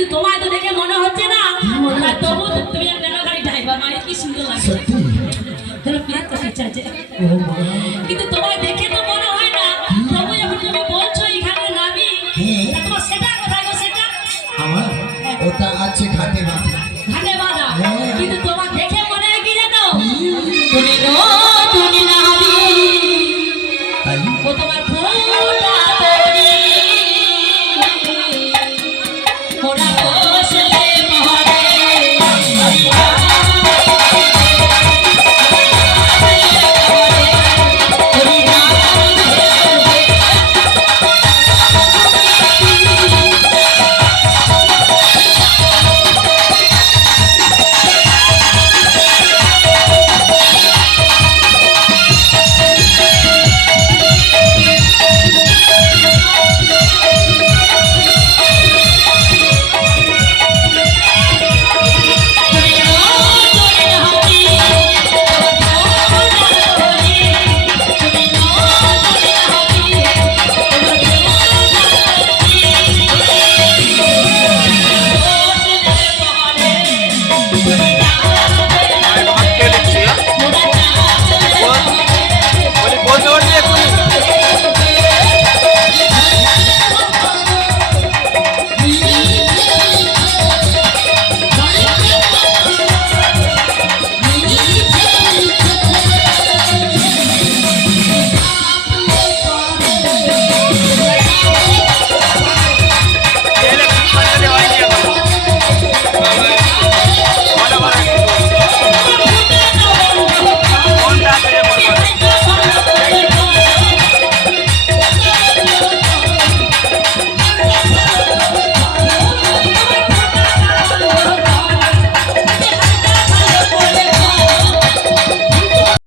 কিন্তু তোমায় তো দেখে মনে হচ্ছে না। তবু তুমি মানে কি সুন্দর লাগছে। কিন্তু তোমায় দেখে তো মনে হয় না। তবু যখন তুমি বলছো এখানে নামি সেটা কোথায় সেটা? আমার? হ্যাঁ। ওটা আছে খাতে মাথায়